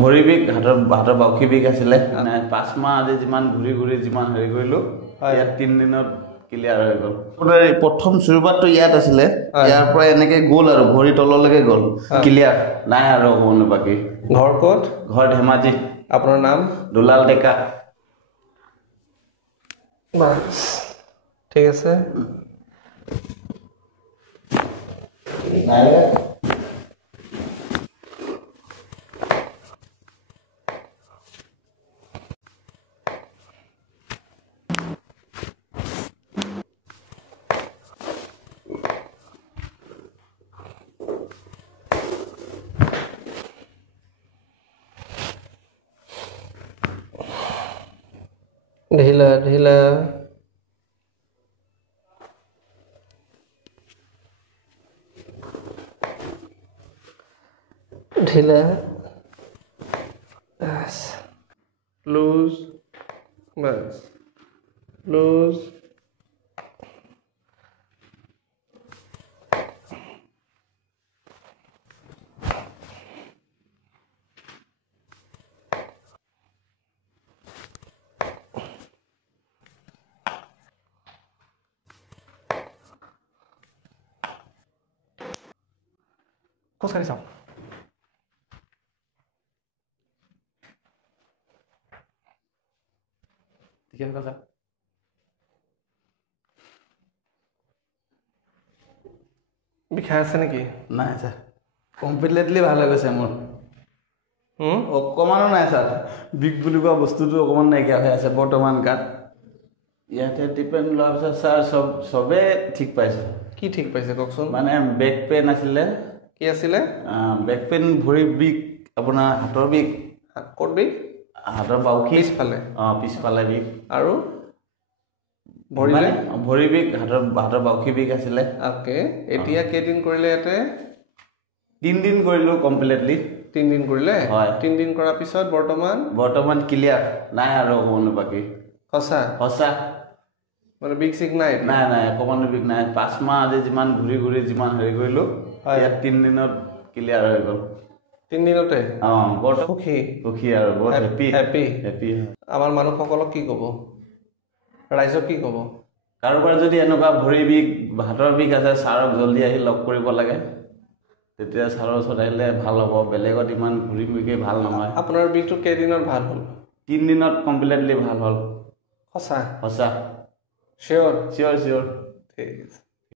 ভৰি বিষ হাতৰ বাউসী বিষ আছিলে মানে 5 মাহ আজি যিমান ঘূৰি যিমান হেৰি কৰিলো ইয়াত 3 দিনত ক্লিয়াৰ হৈ গ'ল প্ৰথম শুৰুৱাতটো ইয়াত আছিলে ইয়াৰ পৰা এনেকে গ'ল আৰু ভৰি তললৈকে গ'ল ক্লিয়াৰ নাই আৰু কোনো বাকি ঘৰ ক'ত ঘৰ ধেমাজি আপোনাৰ নাম দুলাল ডেকা বাস ঠিক আছে নাই ढीला ढीला ढीला बस लूज बस लूज খোজকাঢ়ি চাওঁ ঠিকে আছে যা বিষাই আছে নেকি নাই ছাৰ কমপ্লিটলি ভাল হৈ গৈছে মোৰ অকমানো নাই ছাৰ বিষ বুলি কোৱা বস্তুটো অকমান নাইকিয়া হৈ আছে বৰ্তমান গাত ইয়াতে ট্ৰিটমেণ্ট লোৱাৰ পিছত ছাৰ চবে ঠিক পাইছে কি ঠিক পাইছে কওকচোন মানে বেক পেইন আছিলে কি আছিলে বেক পেইন ভৰি বিষ আপোনাৰ হাতৰ বিষ ক'ত বিষ হাতৰ বাউসী পিছফালে পিছফালে বিষ আৰু ভৰি বিষ হাতৰ বাউসী বিষ আছিলে অ'কে এতিয়া কেইদিন কৰিলে ইয়াতে 3 দিন কৰিলো কমপ্লিটলি 3 দিন কৰিলে হয় 3 দিন কৰাৰ পিছত বৰ্তমান ক্লিয়াৰ নাই আৰু কোনো বাকি সঁচা মানে বিষ চিক নাই নাই অকমানো বিষ নাই 5 মাহ আজি যিমান ঘূৰি যিমান হেৰি কৰিলো ইয়াত 3 দিনত ক্লিয়াৰ হৈ গ'ল 3 দিনতে বৰ সুখী আৰু বৰ হেপী আমাৰ মানুহসকলক কি ক'ব ৰাইজক কি ক'ব কাৰোবাৰ যদি এনেকুৱা ভৰি বিষ হাতৰ বিষ আছে ছাৰক জলদি আহি লগ কৰিব লাগে তেতিয়া ছাৰৰ ওচৰত আহিলে ভাল হ'ব বেলেগত ইমান ঘূৰি মুৰিকে ভাল নহয় আপোনাৰ বিষটো কেইদিনত ভাল হ'ল 3 দিনত কমপ্লিটলি ভাল হ'ল সঁচা সঁচা চিয়'ৰ চিয়'ৰ ঠিক আছে